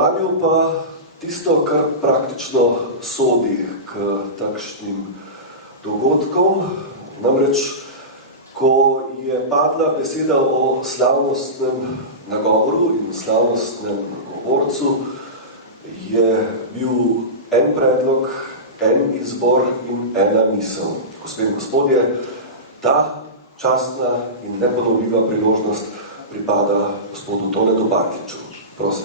nadaljevanju pa tisto, kar praktično sodi k takšnim dogodkom, namreč, ko je padla beseda o slavnostnem nagovoru in slavnostnem govorcu, je bil en predlog, en izbor in ena misel. Gospe in gospodje, ta častna in neponovljiva priložnost pripada gospodu Tonetu Bakliču. Prosim.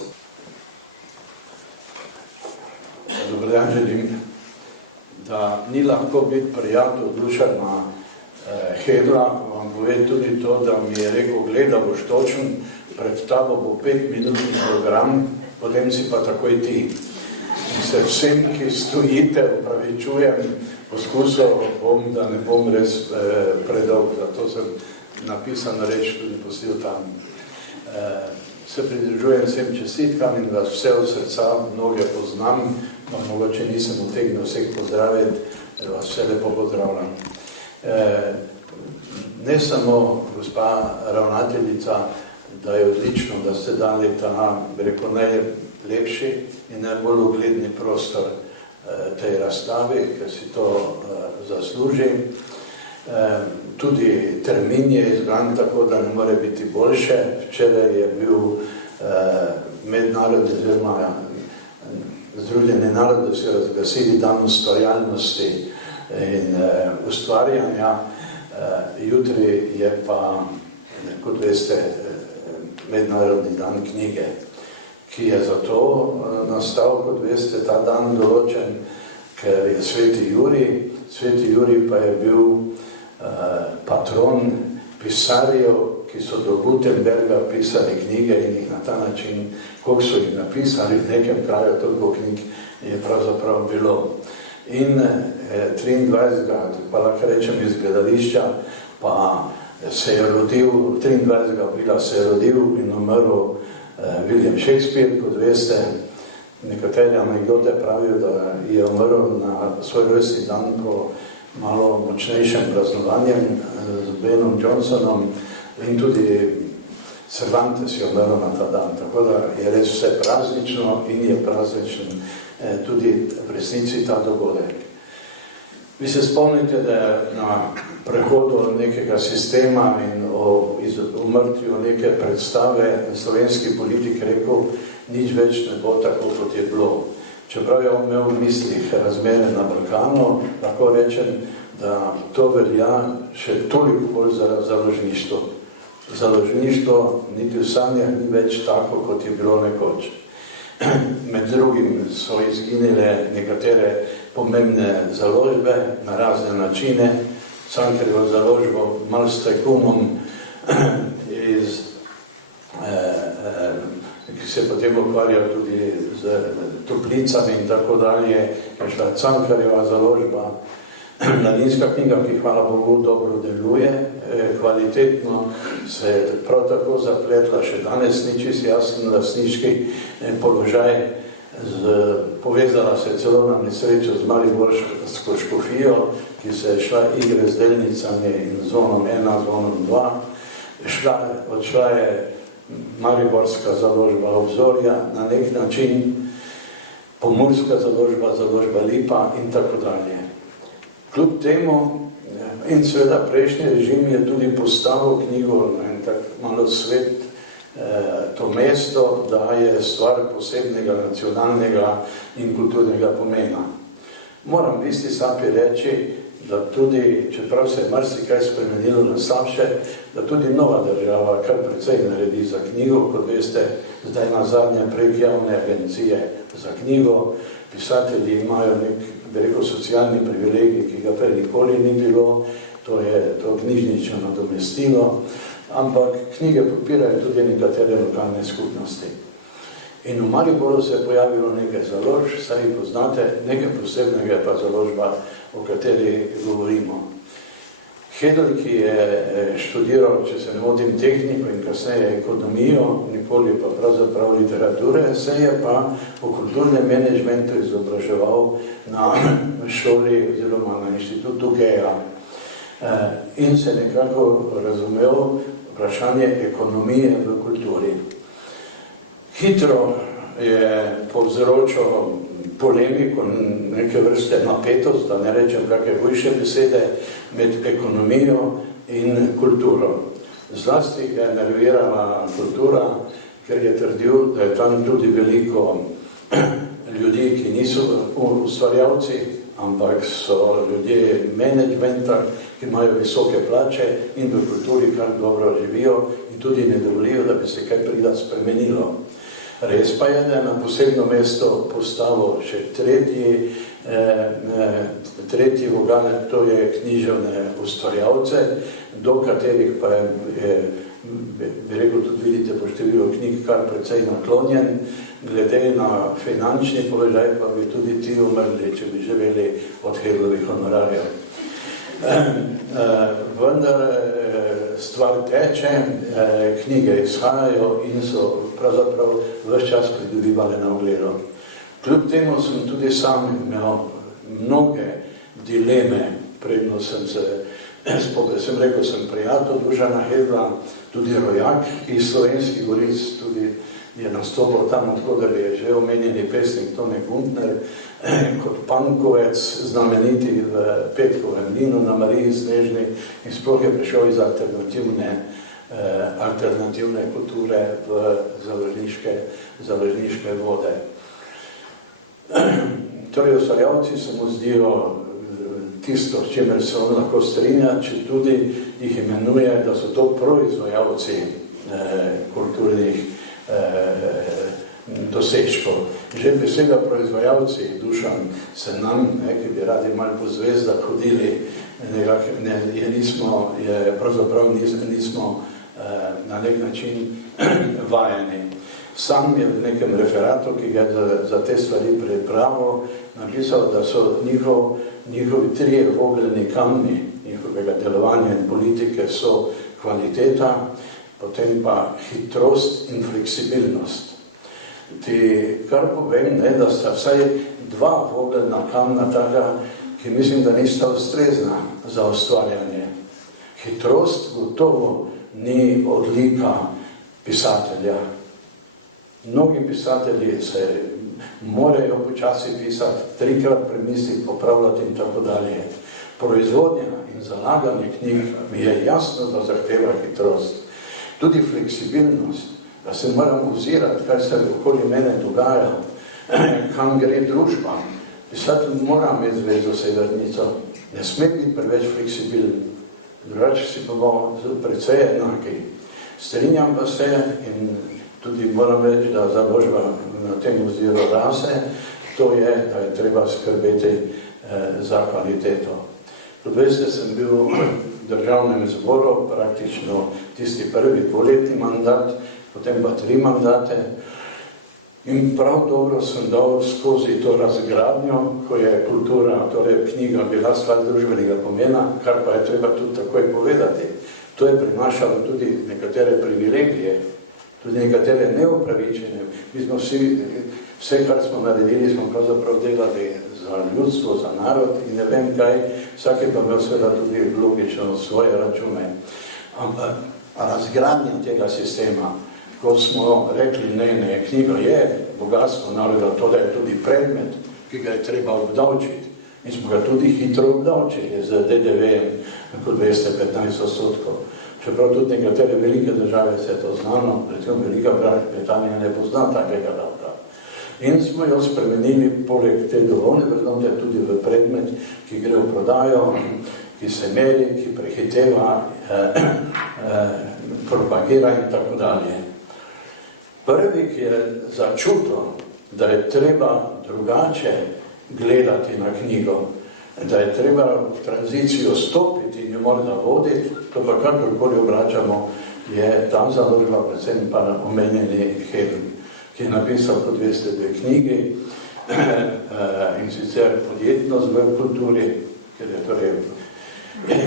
Dobar dan želim, da ni lahko biti prijatelj Dušana Hedla, vam povem tudi to, da mi je rekel, gleda boš točen, pred tabo bo 5-minutni program, potem si pa takoj ti. In se vsem, ki stojite, upravičujem, poskusil bom, da ne bom res predolg, zato sem napisano reč tudi postil tam. Se pridružujem vsem čestitkam in vas vse od srca, mnoge poznam, pa mogoče nisem utegnil vseh pozdraviti, vas vse lepo pozdravljam. Ne samo gospa ravnateljica, da je odlično, da ste dali ta, rekel, najlepši in najbolj ugledni prostor tej razstavi, ker si to zasluži. Tudi termin je izbran tako, da ne more biti boljše. Včeraj je bil mednarodni oziroma Združeni narodi, da so razglasili dan ustvarjalnosti in ustvarjanja. Jutri je pa, kot veste, mednarodni dan knjige, ki je zato nastal, kot veste, ta dan določen, ker je Sveti Jurij. Sveti Jurij pa je bil patron pisarjev, ki so do Gutenberga pisali knjige in jih na ta način, koliko so jih napisali v nekem kraju, toliko knjig je pravzaprav bilo. In 23. pa lahko rečem iz gledališča, pa se je rodil, 23. aprila se je rodil in umrl William Shakespeare, kot veste. Nekatere anekdote pravijo, da je umrl na svoj rojstni dan po malo močnejšem praznovanjem z Benom Johnsonom in tudi Cervantes je umrl na ta dan. Tako da je res vse praznično in je prazničen tudi v resnici ta dogodek. Vi se spomnite, da je na prehodu nekega sistema in o umrtju neke predstave slovenski politik rekel, nič več ne bo tako, kot je bilo. Čeprav je imel v mislih razmere na Balkanu, lahko rečem, da to velja še toliko bolj za založništvo. Založništvo niti v sanjah ni več tako, kot je bilo nekoč. Med drugim so izginile nekatere pomembne založbe na razne načine. Cankarjevo založbo malo s tajkunom, ki se potem ukvarjal tudi z toplicami in tako dalje, je šla Cankarjeva založba. Mladinska knjiga, ki hvala Bogu dobro deluje, kvalitetno se je prav tako zapletla, še danes ni čisto jasen lastniški položaj, povezala se celo na nesrečo z Mariborsko škofijo, ki se je šla igre z delnicami in zvonom 1, zvonom 2. Odšla je Mariborska založba Obzorja na nek način, Pomurska založba, založba Lipa in tako dalje. Kljub temu, in seveda prejšnji režim je tudi postavil knjigo na en tak malo svet, to mesto, da je stvar posebnega nacionalnega in kulturnega pomena. Moram v isti sapi reči, da tudi, čeprav se je marsikaj spremenilo na slabše, da tudi nova država kar precej naredi za knjigo, kot veste, zdaj nazadnje prek javne agencije za knjigo. Pisatelji imajo nek, bi rekel, socialni privilegij, ki ga prej nikoli ni bilo, to je to knjižnično nadomestilo, ampak knjige podpirajo tudi nekatere lokalne skupnosti. In v Mariboru se je pojavilo nekaj založb, saj jih poznate, nekaj posebnega je pa založba, o kateri govorimo. Hedl, ki je študiral, če se ne motim, tehniko in kasneje ekonomijo, nikoli pa pravzaprav literature, se je pa o kulturnem menedžmentu izobraževal na šoli oziroma na inštitutu Geja in se nekako razumel vprašanje ekonomije v kulturi. Hitro je povzročil polemiko, neke vrste napetost, da ne rečem kakšne hujše besede, med ekonomijo in kulturo. Zlasti ga je nervirala kultura, ker je trdil, da je tam tudi veliko ljudi, ki niso ustvarjalci, ampak so ljudje menedžmenta, ki imajo visoke plače in v kulturi kar dobro živijo in tudi ne dovolijo, da bi se kaj prida spremenilo. Res pa je, da je na posebno mesto postavil še tretji vogal, to je književne ustvarjalce, do katerih pa je, bi rekel, tudi vidite po številu knjig, kar precej naklonjen, glede na finančni položaj pa bi tudi ti umrli, če bi živeli od Heglovih honorarjev. Vendar stvar teče, knjige izhajajo in so pravzaprav ves čas pridobivale na ugledu. Kljub temu sem tudi sam imel mnoge dileme, predno sem rekel, sem prijatelj Dušana Hegla, tudi rojak iz Slovenskih goric, tudi je nastopil tam, odkudar je že omenjeni pesnik Tone Guntner, kot pankovec, znameniti v Petkovem mlinu na Mariji Snežni in sploh je prišel iz alternativne kulture v Založniške vode. Torej, ustvarjalci se mu zdijo tisto, s čimer se on lahko strinja, če tudi jih imenuje, da so to proizvajalci kulturnih dosežkov. Že beseda proizvajalci, Dušan, se nam, ki bi radi malo po zvezdah hodili, pravzaprav nismo na nek način vajeni. Sam je v nekem referatu, ki ga je za te stvari pripravil, napisal, da so njihovi trije vogelni kamni njihovega delovanja in politike so kvaliteta, potem pa hitrost in fleksibilnost. Kar povem, da sta vsaj dva vogelna kamna taka, ki mislim, da nista ustrezna za ustvarjanje. Hitrost gotovo ni odlika pisatelja. Mnogi pisatelji se morajo počasi pisati, trikrat premisliti, popravljati in tako dalje. Proizvodnja in zalaganje knjig mi je jasno, da zahteva hitrost. Tudi fleksibilnost, da se moram ozirati, kaj se okoli mene dogaja, kam gre družba. Pisatelj mora imeti zvezo severnico, ne sme biti preveč fleksibilen, drugače si pa bo precej enaki. Strinjam pa se in tudi moram reči, da založba na tem oziru rase, to je, da je treba skrbeti za kvaliteto. Kot veste, sem bil v državnem zboru praktično tisti prvi poletni mandat, potem pa 3 mandate in prav dobro sem dal skozi to razgradnjo, ko je kultura, torej knjiga, bila stvar družbenega pomena, kar pa je treba tudi takoj povedati. To je prinašalo tudi nekatere privilegije, tudi nekatere neupravičene. Mi smo vse, kar smo naredili, smo pravzaprav delali za ljudstvo, za narod in ne vem kaj, vsake pa imel seveda tudi logično svoje račune. Ampak razgradnja tega sistema, ko smo rekli, ne, knjiga je bogatstvo naroda, to da je tudi predmet, ki ga je treba obdavčiti. In smo ga tudi hitro obdavčili z DDV-jem, kot veste, 15%. Čeprav tudi nekatere velike države se je to znano, recimo Velika Britanija ne pozna takega davka. In smo jo spremenili poleg te dovoljne vrednote tudi v predmet, ki gre v prodajo, ki se meri, ki prehiteva, propagira in tako dalje. Prvi, ki je začutil, da je treba drugače gledati na knjigo, da je treba v tranzicijo stopiti in jo morda voditi, to pa kakorkoli obračamo, je ta založba, predvsem pa omenjeni Hegel, ki je napisal, kot veste, 2 knjigi, in sicer Podjetnost v kulturi, ker je torej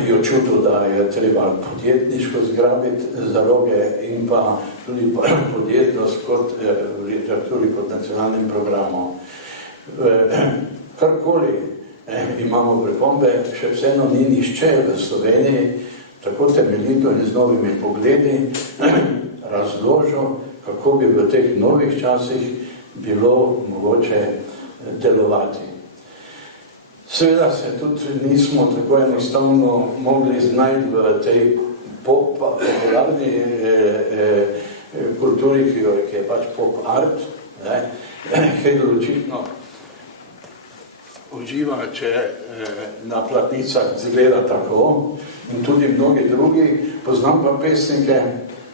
bil čutil, da je treba podjetniško zgrabiti zaloge in pa tudi podjetnost kot v literaturi kot nacionalnem programu. Karkoli imamo pripombe, še vseeno ni nišče v Sloveniji tako temeljito in z novimi pogledi razložil, kako bi v teh novih časih bilo mogoče delovati. Seveda se tudi nismo tako enostavno mogli znajti v tej popularni kulturi, ki je pač pop art. Hedl očitno uživa, če na platnicah izgleda tako, in tudi mnogi drugi. Poznam pa pesnike,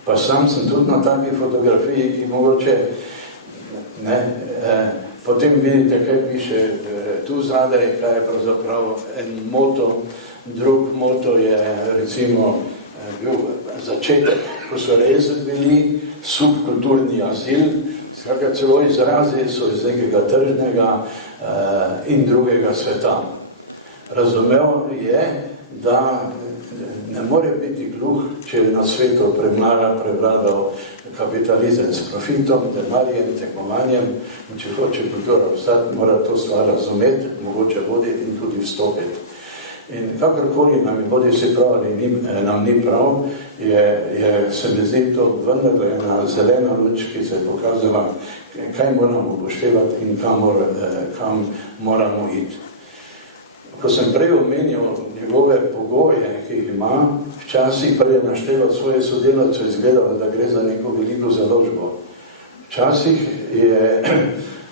pa sam sem tudi na taki fotografiji, ki mogoče potem vidite, kaj piše tu zadaj, kaj je pravzaprav en moto. Drug moto je recimo bil začetek, ko so res bili subkulturni azil, skratka celo izrazi so iz nekega tržnega in drugega sveta. Razumel je, da ne more biti gluh, če je na svetu prevladal kapitalizem s profitom, denarjem, tekmovanjem, in če hoče kultura obstati, mora to stvar razumeti, mogoče voditi in tudi vstopiti. In kakorkoli nam je bodi si prav ali nam ni prav, se mi zdi to vendarle ena zelena luč, ki se je pokazala, kaj moramo upoštevati in kam moramo iti. Ko sem prej omenil njegove pogoje, ki jih ima, včasih prej je našteval svoje sodelavce, izgledalo, da gre za neko veliko založbo. Včasih je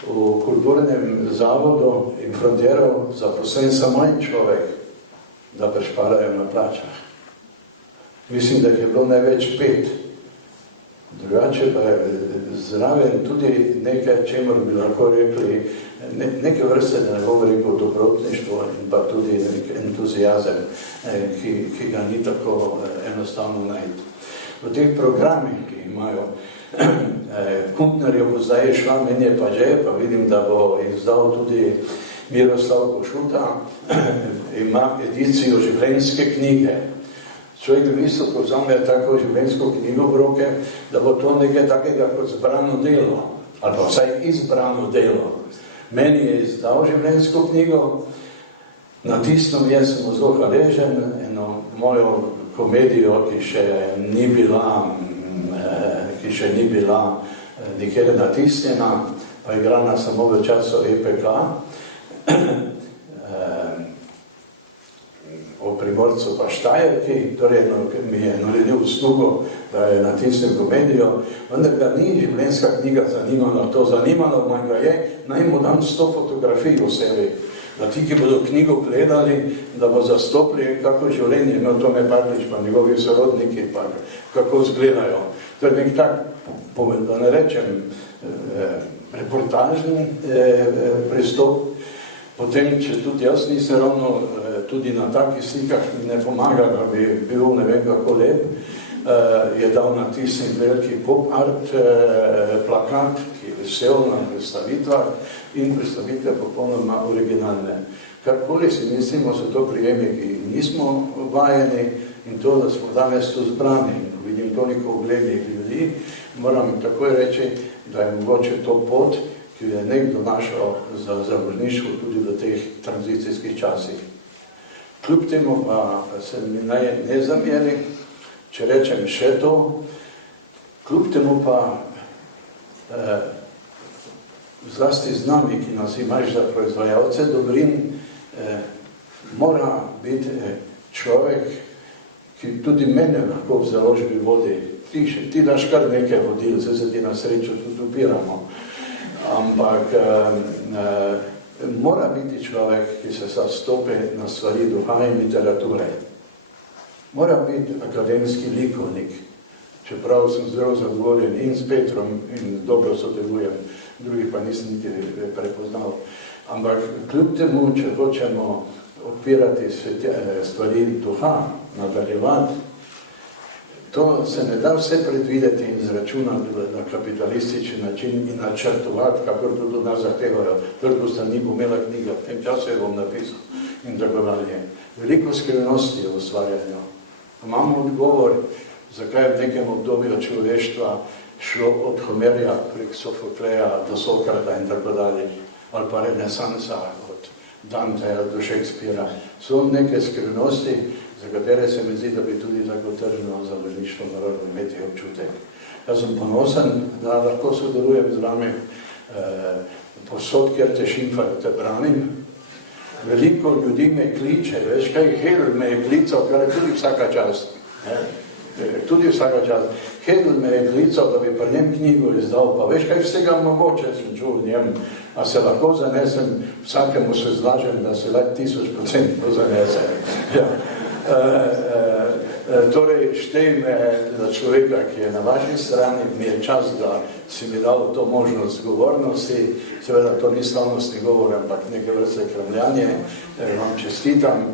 v kulturnem zavodu in frontiral zaposlen samo en človek, da prešparajo na plačah. Mislim, da je bilo največ 5. Drugače pa je zraven tudi nekaj, čemur bi lahko rekli, neke vrste, da ne bom rekel dobrotništvo in pa tudi nek entuzijazem, ki ga ni tako enostavno najti. V teh programih, ki imajo Kuntnerjev, zdaj je šla, meni je pa že, pa vidim, da bo izdal tudi Miroslav Košuta, ima edicijo življenjske knjige. Človek visoko vzame tako življenjsko knjigo v roke, da bo to nekaj takega kot zbrano delo, ali pa vsaj izbrano delo. Meni je izdal življenjsko knjigo, natisnil je, sem zelo hvaležen, eno mojo komedijo, ki še ni bila nikjer natisnjena, pa igrana samo v času EPK, o Primorcu pa Štajerki, torej mi je naredil uslugo, da je natisnil komedijo, vendar ga ni življenjska knjiga zanimala, to zanimalo manj ga je, naj mu dam 100 fotografij v sebi, da ti, ki bodo knjigo gledali, da bo zastopili, kako življenje imel Tone Parlič, pa njegovi sorodniki, pa kako izgledajo. To je nek tak, da ne rečem, reportažni pristop. Potem, če tudi jaz nisem ravno tudi na takih slikah ne pomaga, da bi bil ne vem kako lep, je dal natisniti veliki pop art plakat, ki je vesel na predstavitvah in predstavitve popolnoma originalne. Karkoli si mislimo, so to prijemi, ki nismo vajeni, in to, da smo danes tu zbrani, vidim toliko uglednih ljudi, moram takoj reči, da je mogoče to pot, ki je nekdo našel za založništvo tudi v teh tranzicijskih časih. Kljub temu pa se mi ne zameri, če rečem še to, kljub temu pa zlasti z nami, ki nas imaš za proizvajalce dobrin, mora biti človek, ki tudi mene lahko v založbi vodi. Ti daš kar nekaj vodil, se ti na srečo tudi upiramo. Ampak mora biti človek, ki se zastopi na stvari duha in literature. Mora biti akademski likovnik, čeprav sem zelo zadovoljen in s Petrom in dobro sodelujem, drugih pa nisem niti prepoznal. Ampak kljub temu, če hočemo odpirati stvari duha, nadaljevati, to se ne da vse predvideti in izračunati na kapitalistični način in načrtovati, kakor tudi od nas zahtevajo. Toliko strani bo imela knjiga, v tem času je bom napisal in tako dalje. Veliko skrivnosti je v ustvarjanju. Imamo odgovor, zakaj je v nekem obdobju človeštva šlo od Homerja prek Sofokleja do Sokrata in tako dalje, ali pa renesansa od Danteja do Šekspira. So neke skrivnosti, za katere se mi zdi, da bi tudi tako tržno založništvo moralo imeti občutek. Jaz sem ponosen, da lahko sodelujem z vami posod, kjer te šimfajo, te branim. Veliko ljudi me kliče, veš kaj, Hedl me je klical, kar je tudi vsaka čast. Tudi vsaka čast. Hedl me je klical, da bi pri njem knjigo izdal, pa veš kaj, vsega mogoče sem čul njem, a se lahko zanesem, vsakemu se zlažem, da se lahko 1000% zanesem. Ja. Torej, štej me za človeka, ki je na vaši strani, mi je čas, da si mi dal to možnost govornosti, seveda to ni slavnostni govor, ampak neke vrste kremljanje, vam čestitam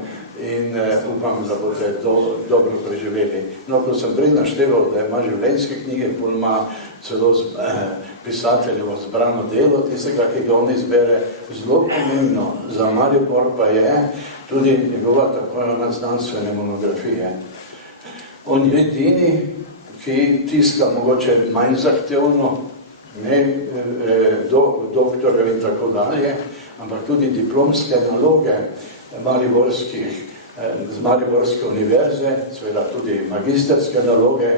in upam, da boste to dobro preživeli. No, ko sem prej našteval, da ima življenjske knjige, pol ima celo pisateljevo zbrano delo, tistega, ki ga on izbere, zelo pomembno za Maribor pa je tudi njegova tako imenovana znanstvene monografije. On je edini, ki tiska mogoče manj zahtevno, ne doktorjev in tako dalje, ampak tudi diplomske naloge z Mariborske univerze, seveda tudi magisterske naloge,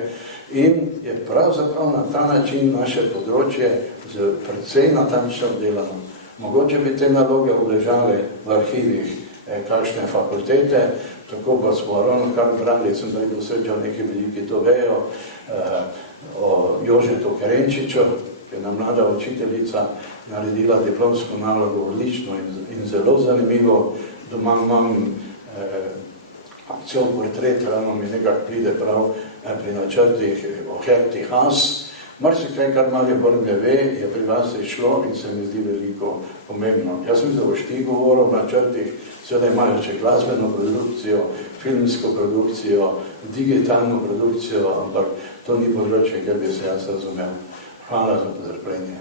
in je pravzaprav na ta način naše področje precej natančno obdelano. Mogoče bi te naloge obležale v arhivih kakšne fakultete, tako pa smo ravno kar brali, sem prej dosečal neki veliki to vejo o Jožetu Kerenčiču, ki je mlada učiteljica naredila diplomsko nalogo odlično in zelo zanimivo. Doma imam cel portret, ravno mi nekako pride prav pri načrtih o Herti Haas. Marsikaj, kar Maribor ne ve, je pri vas išlo in se mi zdi veliko pomembno. Jaz sem boš ti govoril o načrtih, seveda imajo še glasbeno produkcijo, filmsko produkcijo, digitalno produkcijo, ampak to ni področje, kjer bi se jaz razumel. Hvala za potrpljenje.